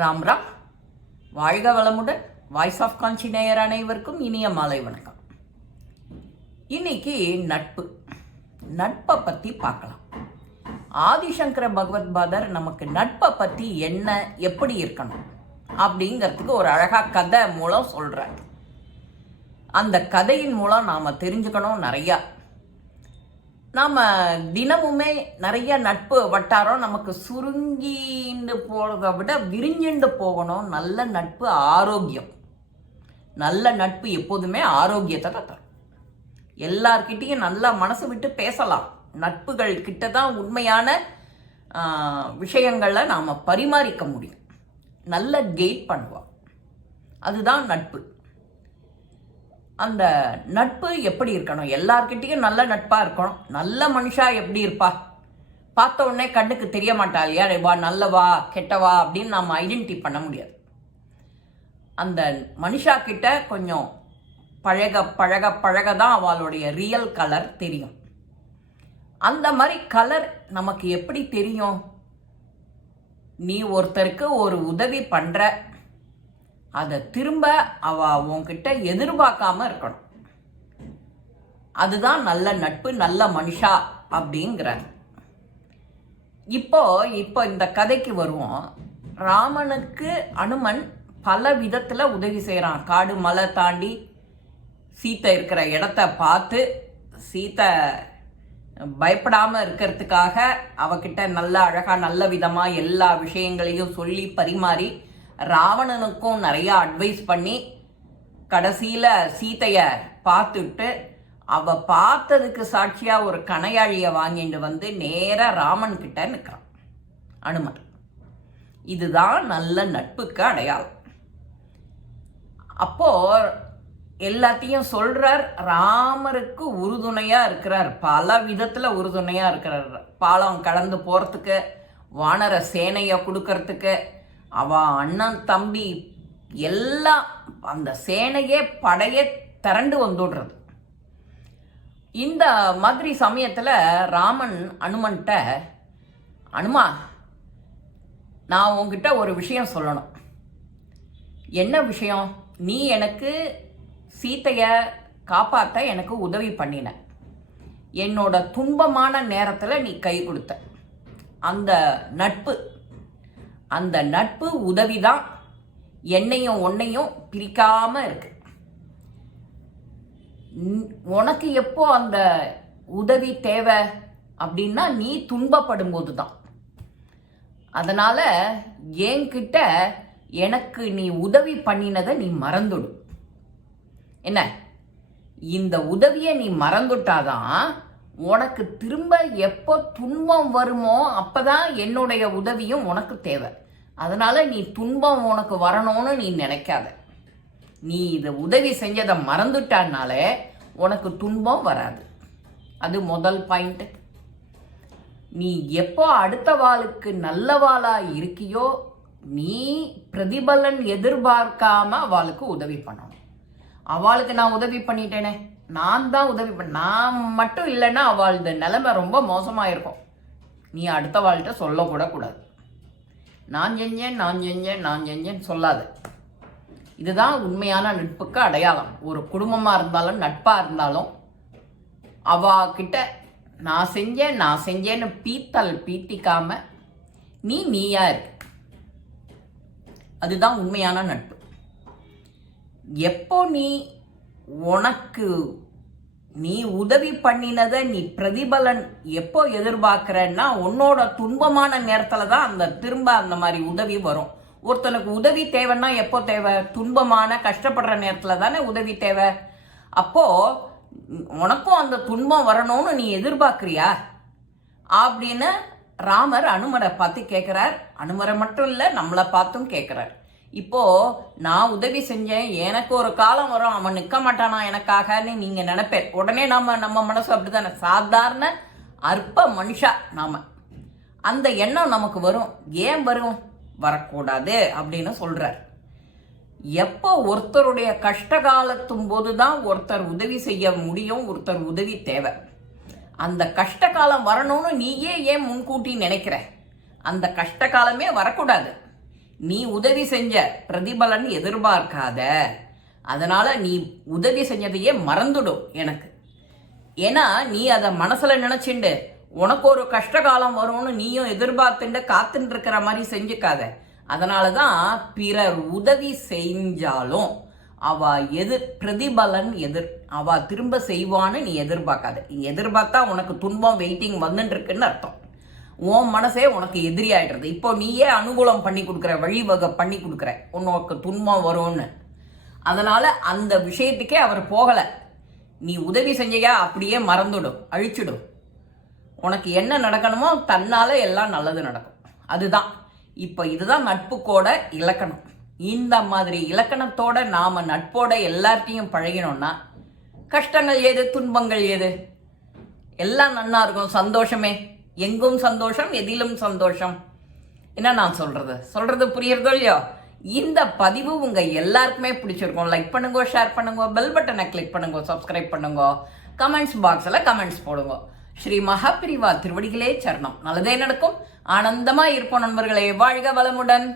ராம் ராம். வாழ்க வளமுடன். Voice of காஞ்சி நேயர் அனைவருக்கும் இனிய மாலை வணக்கம். இன்னைக்கு நட்பை பற்றி பார்க்கலாம். ஆதிசங்கர பகவத்பாதர் நமக்கு நட்பை பற்றி என்ன, எப்படி இருக்கணும் அப்படிங்கிறதுக்கு ஒரு அழகாக கதை மூலம் சொல்கிறார். அந்த கதையின் மூலம் நாம் தெரிஞ்சுக்கணும் நிறையா. நாம் தினமுமே நிறைய நட்பு வட்டாரம் நமக்கு சுருங்கிண்டு போகிறத விட விரிஞ்சுண்டு போகணும். நல்ல நட்பு ஆரோக்கியம். நல்ல நட்பு எப்போதுமே ஆரோக்கியத்தை தான் தரும். எல்லார்கிட்டையும் நல்லா மனசு விட்டு பேசலாம். நட்புகள் கிட்ட தான் உண்மையான விஷயங்களை நாம் பரிமாறிக்க முடியும். நல்ல கெயிட் பண்ணுவோம். அதுதான் நட்பு. அந்த நட்பு எப்படி இருக்கணும்? எல்லார்கிட்டையும் நல்ல நட்பாக இருக்கணும். நல்ல மனுஷா எப்படி இருப்பா? பார்த்த உடனே கண்ணுக்கு தெரிய மாட்டா இல்லையா? வா நல்லவா கெட்டவா அப்படின்னு நாம் ஐடென்டிஃபை பண்ண முடியாது. அந்த மனுஷா கிட்ட கொஞ்சம் பழக தான் அவளுடைய ரியல் கலர் தெரியும். அந்த மாதிரி கலர் நமக்கு எப்படி தெரியும்? நீ ஒருத்தருக்கு ஒரு உதவி பண்ணுற, அதை திரும்ப உன்கிட்ட எதிர்பார்க்காம இருக்கணும். அதுதான் நல்ல நட்பு, நல்ல மனுஷா அப்படிங்கிறார். இப்போ இந்த கதைக்கு வருவோம். ராமனுக்கு அனுமன் பல விதத்துல உதவி செய்யறான். காடு மலை தாண்டி சீத்தை இருக்கிற இடத்த பார்த்து சீத்தை பயப்படாம இருக்கிறதுக்காக அவகிட்ட நல்ல அழகா நல்ல விதமா எல்லா விஷயங்களையும் சொல்லி பரிமாறி ராவணனுக்கும் நிறைய அட்வைஸ் பண்ணி கடைசியில சீதைய பார்த்துட்டு அவ பார்த்ததுக்கு சாட்சியா ஒரு கணையாழிய வாங்கிட்டு வந்து நேர ராமன் கிட்ட நிற்கிறான் அனுமன். இதுதான் நல்ல நட்புக்கு அடையாளம். அப்போ எல்லாத்தையும் சொல்றார். ராமருக்கு உறுதுணையா இருக்கிறார். பல விதத்துல உறுதுணையா இருக்கிறார். பாலம் கடந்து போறதுக்கு, வானர சேனைய கொடுக்கறதுக்கு, அவ அண்ணன் தம்பி எல்லாம் அந்த சேனையே படையே திரண்டு வந்துடுறது. இந்த மாதிரி சமயத்தில் ராமன் அனுமன்கிட்ட, அனுமா நான் உங்ககிட்ட ஒரு விஷயம் சொல்லணும். என்ன விஷயம்? நீ எனக்கு சீத்தைய காப்பாற்ற எனக்கு உதவி பண்ணின. என்னோட துன்பமான நேரத்தில் நீ கை கொடுத்த அந்த நட்பு உதவிதான் என்னையும் உன்னையும் பிரிக்காம இருக்கு. உனக்கு எப்போ அந்த உதவி தேவை அப்படின்னா நீ துன்பப்படும் போதுதான். அதனால என்கிட்ட எனக்கு நீ உதவி பண்ணினதை நீ மறந்துடு. என்ன, இந்த உதவியை நீ மறந்துட்டாதான் உனக்கு திரும்ப எப்போ துன்பம் வருமோ அப்பதான் என்னுடைய உதவியும் உனக்கு தேவை. அதனால நீ துன்பம் உனக்கு வரணும்னு நீ நினைக்காத. நீ இதை உதவி செஞ்சதை மறந்துட்டானாலே உனக்கு துன்பம் வராது. அது முதல் பாயிண்ட். நீ எப்போ அடுத்த வாளுக்கு நல்லவாளா இருக்கியோ நீ பிரதிபலன் எதிர்பார்க்காம அவளுக்கு உதவி பண்ணணும். அவளுக்கு நான் உதவி பண்ணிட்டேனே, நான் தான் உதவி நான் மட்டும் இல்லைன்னா அவளது நிலைமை ரொம்ப மோசமாக இருக்கும். நீ அடுத்த வாழ்கிட்ட சொல்லக்கூட கூடாது. நான் செஞ்சேன் சொல்லாது. இதுதான் உண்மையான நட்புக்கு அடையாளம். ஒரு குடும்பமாக இருந்தாலும் நட்பாக இருந்தாலும் அவகிட்ட நான் செஞ்சேன்னு பீத்திக்காம நீயா இருக்கு. அதுதான் உண்மையான நட்பு. எப்போ நீ உதவி பண்ணினதை நீ பிரதிபலன் எப்போ எதிர்பார்க்கிறன்னா உன்னோட துன்பமான நேரத்தில் தான் திரும்ப அந்த மாதிரி உதவி வரும். ஒருத்தனுக்கு உதவி தேவைன்னா எப்போ தேவை? துன்பமான கஷ்டப்படுற நேரத்தில் தானே உதவி தேவை. அப்போ உனக்கும் அந்த துன்பம் வரணும்னு நீ எதிர்பார்க்கிறியா அப்படின்னு ராமர் அனுமரை பார்த்து கேட்கிறார். அனுமரை மட்டும் இல்லை, நம்மளை பார்த்தும் கேட்கிறார். இப்போ நான் உதவி செஞ்சேன், எனக்கு ஒரு காலம் வரும் அவன் நிற்க மாட்டானா எனக்காகன்னு நீங்க நினைப்பேன். உடனே நம்ம மனசு அப்படித்தானே, சாதாரண அற்ப மனுஷா நாம அந்த எண்ணம் நமக்கு வரும். ஏன் வரும்? வரக்கூடாது அப்படின்னு சொல்றார். எப்போ ஒருத்தருடைய கஷ்ட காலத்தும் போதுதான் ஒருத்தர் உதவி செய்ய முடியும், ஒருத்தர் உதவி தேவை. அந்த கஷ்ட காலம் வரணும்னு நீயே ஏன் முன்கூட்டி நினைக்கிற? அந்த கஷ்ட காலமே வரக்கூடாது. நீ உதவி செஞ்ச பிரதிபலன் எதிர்பார்க்காத. அதனால நீ உதவி செஞ்சதையே மறந்துடும் எனக்கு. ஏன்னா நீ அதை மனசுல நினைச்சுண்டு உனக்கு ஒரு கஷ்டகாலம் வரும்னு நீயும் எதிர்பார்த்துட்டு காத்துட்டு இருக்கிற மாதிரி செஞ்சுக்காத. அதனாலதான் பிறர் உதவி செஞ்சாலும் அவ பிரதிபலன் அவ திரும்ப செய்வான்னு நீ எதிர்பார்க்காத. எதிர்பார்த்தா உனக்கு துன்பம் வெயிட்டிங் வந்துட்டு இருக்குன்னு அர்த்தம். உன் மனசே உனக்கு எதிரி ஆயிடுறது. இப்போ நீயே அனுகூலம் பண்ணி கொடுக்குற, வழிவகை பண்ணி கொடுக்குற, உனக்கு துன்பம் வரும்னு. அதனால அந்த விஷயத்துக்கே அவர் போகலை. நீ உதவி செஞ்சையா அப்படியே மறந்துடும், அழிச்சிடும். உனக்கு என்ன நடக்கணுமோ தன்னால எல்லாம் நல்லது நடக்கும். அதுதான் இப்போ இதுதான் நட்புக்கோட இலக்கணம். இந்த மாதிரி இலக்கணத்தோட நாம நட்போட எல்லார்ட்டையும் பழகினோம்னா கஷ்டங்கள் ஏது, துன்பங்கள் ஏது, எல்லாம் நன்னா இருக்கும். சந்தோஷமே, எங்கும் சந்தோஷம், எதிலும் சந்தோஷம். என்ன நான் சொல்றது புரியுறதோ இல்லையோ? இந்த பதிவு உங்க எல்லாருக்குமே பிடிச்சிருக்கும். லைக் பண்ணுங்க, ஷேர் பண்ணுங்க, பெல் பட்டனை கிளிக் பண்ணுங்க, சப்ஸ்கிரைப் பண்ணுங்க, கமெண்ட்ஸ் பாக்ஸில் கமெண்ட்ஸ் போடுங்க. ஸ்ரீ மகாபிரிவா திருவடிகளே சரணம். நல்லதே நடக்கும். ஆனந்தமா இருப்போம் நண்பர்களே. வாழ்க வளமுடன்.